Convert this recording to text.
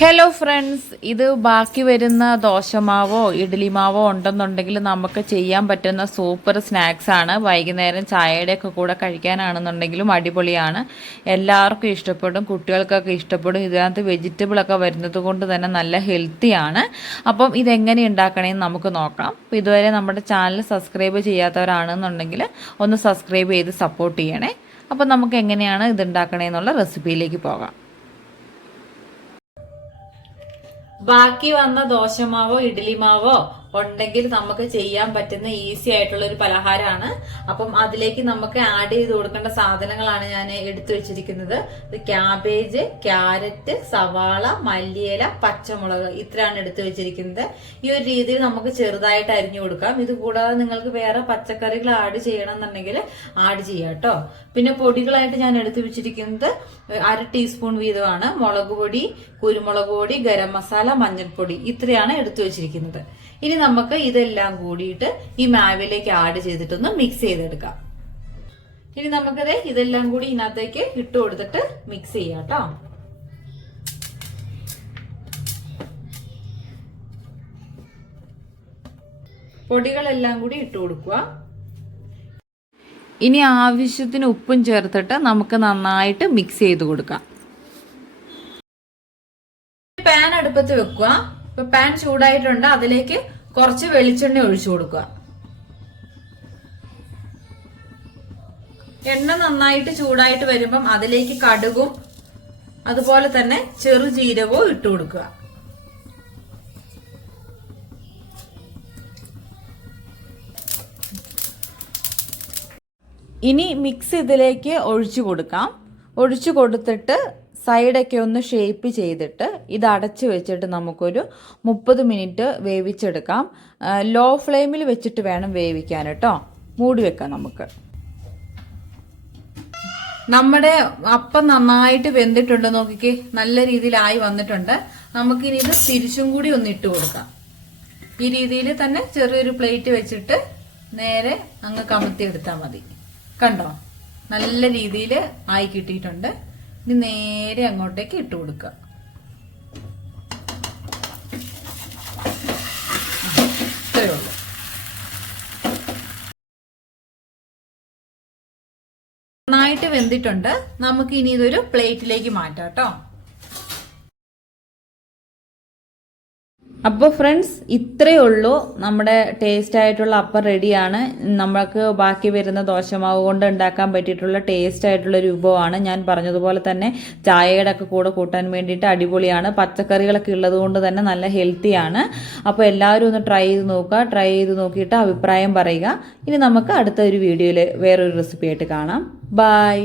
Hello friends, ഇത് ബാക്കി വരുന്ന ദോശമാവോ ഇഡ്ഡലി മാവോ ഉണ്ടെന്നുണ്ടെങ്കിൽ നമുക്ക് ചെയ്യാൻ പറ്റുന്ന സൂപ്പർ സ്നാക്സ് ആണ്. വൈകുന്നേരം ചായയുടെയൊക്കെ കൂടെ കഴിക്കാനാണെന്നുണ്ടെങ്കിലും അടിപൊളിയാണ്. എല്ലാവർക്കും ഇഷ്ടപ്പെടും, കുട്ടികൾക്കൊക്കെ ഇഷ്ടപ്പെടും. ഇതിനകത്ത് വെജിറ്റബിളൊക്കെ വരുന്നത് കൊണ്ട് തന്നെ നല്ല ഹെൽത്തിയാണ്. അപ്പം ഇതെങ്ങനെ ഉണ്ടാക്കണമെന്ന് നമുക്ക് നോക്കാം. അപ്പോൾ ഇതുവരെ നമ്മുടെ ചാനൽ സബ്സ്ക്രൈബ് ചെയ്യാത്തവരാണെന്നുണ്ടെങ്കിൽ ഒന്ന് സബ്സ്ക്രൈബ് ചെയ്ത് സപ്പോർട്ട് ചെയ്യണേ. അപ്പം നമുക്ക് എങ്ങനെയാണ് ഇത് ഉണ്ടാക്കണമെന്നുള്ള റെസിപ്പിയിലേക്ക് പോകാം. ബാക്കി വന്ന ദോശമാവോ ഇഡ്ഡലി മാവോ ഉണ്ടെങ്കിൽ നമുക്ക് ചെയ്യാൻ പറ്റുന്ന ഈസി ആയിട്ടുള്ള ഒരു പലഹാരമാണ്. അപ്പം അതിലേക്ക് നമുക്ക് ആഡ് ചെയ്ത് കൊടുക്കേണ്ട സാധനങ്ങളാണ് ഞാൻ എടുത്തു വെച്ചിരിക്കുന്നത്. ഇത് ക്യാബേജ്, ക്യാരറ്റ്, സവാള, മല്ലിയില, പച്ചമുളക്, ഇത്രയാണ് എടുത്തു വെച്ചിരിക്കുന്നത്. ഈ ഒരു രീതിയിൽ നമുക്ക് ചെറുതായിട്ട് അരിഞ്ഞു കൊടുക്കാം. ഇത് കൂടാതെ നിങ്ങൾക്ക് വേറെ പച്ചക്കറികൾ ആഡ് ചെയ്യണം എന്നുണ്ടെങ്കിൽ ആഡ് ചെയ്യാം കേട്ടോ. പിന്നെ പൊടികളായിട്ട് ഞാൻ എടുത്തു വെച്ചിരിക്കുന്നത് 1/2 ടീസ്പൂൺ വീതമാണ്. മുളക് പൊടി, കുരുമുളക് പൊടി, ഗരം മസാല, മഞ്ഞൾപ്പൊടി, ഇത്രയാണ് എടുത്തു വെച്ചിരിക്കുന്നത്. ഇനി നമുക്ക് ഇതെല്ലാം കൂടിയിട്ട് ഈ മാവിലേക്ക് ആഡ് ചെയ്തിട്ടൊന്ന് മിക്സ് ചെയ്തെടുക്കാം. ഇനി നമുക്കത് ഇതെല്ലാം കൂടി ഇതിനകത്തേക്ക് ഇട്ട് കൊടുത്തിട്ട് മിക്സ് ചെയ്യാം കേട്ടോ. പൊടികളെല്ലാം കൂടി ഇട്ട് കൊടുക്കുക. ഇനി ആവശ്യത്തിന് ഉപ്പും ചേർത്തിട്ട് നമുക്ക് നന്നായിട്ട് മിക്സ് ചെയ്ത് കൊടുക്കാം. പാൻ അടുപ്പത്ത് വെക്കുക. ഇപ്പൊ പാൻ ചൂടായിട്ടുണ്ട്, അതിലേക്ക് കുറച്ച് വെളിച്ചെണ്ണ ഒഴിച്ചു കൊടുക്കുക. എണ്ണ നന്നായിട്ട് ചൂടായിട്ട് വരുമ്പം അതിലേക്ക് കടുകും അതുപോലെ തന്നെ ചെറുജീരകവും ഇട്ട് കൊടുക്കുക. ഇനി മിക്സ് ഇതിലേക്ക് ഒഴിച്ചു കൊടുക്കാം. ഒഴിച്ചു കൊടുത്തിട്ട് സൈഡൊക്കെ ഒന്ന് ഷേപ്പ് ചെയ്തിട്ട് ഇത് അടച്ച് വെച്ചിട്ട് നമുക്കൊരു 30 മിനിറ്റ് വേവിച്ചെടുക്കാം. ലോ ഫ്ലെയിമിൽ വെച്ചിട്ട് വേണം വേവിക്കാൻ കേട്ടോ. മൂടി വെക്കാം നമുക്ക്. നമ്മുടെ അപ്പം നന്നായിട്ട് വെന്തിട്ടുണ്ട്, നോക്കിക്കേ, നല്ല രീതിയിലായി വന്നിട്ടുണ്ട്. നമുക്കിനി ഇത് തിരിച്ചും കൂടി ഒന്ന് ഇട്ട് കൊടുക്കാം. ഈ രീതിയിൽ തന്നെ ചെറിയൊരു പ്ലേറ്റ് വെച്ചിട്ട് നേരെ അങ്ങ് കമത്തി എടുത്താൽ മതി. കണ്ടോ, നല്ല രീതിയിൽ ആയി കിട്ടിയിട്ടുണ്ട്. ഇനി നേരെ അങ്ങോട്ടേക്ക് ഇട്ട് കൊടുക്കുക. ഇത്രയേ ഉള്ളൂ. നന്നായിട്ട് വെന്തിട്ടുണ്ട്. നമുക്ക് ഇനി ഇതൊരു പ്ലേറ്റിലേക്ക് മാറ്റാം കേട്ടോ. അപ്പോൾ ഫ്രണ്ട്സ്, ഇത്രയേ ഉള്ളൂ. നമ്മുടെ ടേസ്റ്റ് ആയിട്ടുള്ള അപ്പം റെഡിയാണ്. നമുക്ക് ബാക്കി വരുന്ന ദോശമാവ് കൊണ്ട് ഉണ്ടാക്കാൻ പറ്റിയിട്ടുള്ള ടേസ്റ്റ് ആയിട്ടുള്ള ഒരു വിഭവമാണ്. ഞാൻ പറഞ്ഞതുപോലെ തന്നെ ചായയുടെ ഒക്കെ കൂടെ കൂട്ടാൻ വേണ്ടിയിട്ട് അടിപൊളിയാണ്. പച്ചക്കറികളൊക്കെ ഉള്ളത് കൊണ്ട് തന്നെ നല്ല ഹെൽത്തിയാണ്. അപ്പോൾ എല്ലാവരും ഒന്ന് ട്രൈ ചെയ്ത് നോക്കുക. ട്രൈ ചെയ്ത് നോക്കിയിട്ട് അഭിപ്രായം പറയുക. ഇനി നമുക്ക് അടുത്ത ഒരു വീഡിയോയിൽ വേറൊരു റെസിപ്പി ആയിട്ട് കാണാം. ബൈ.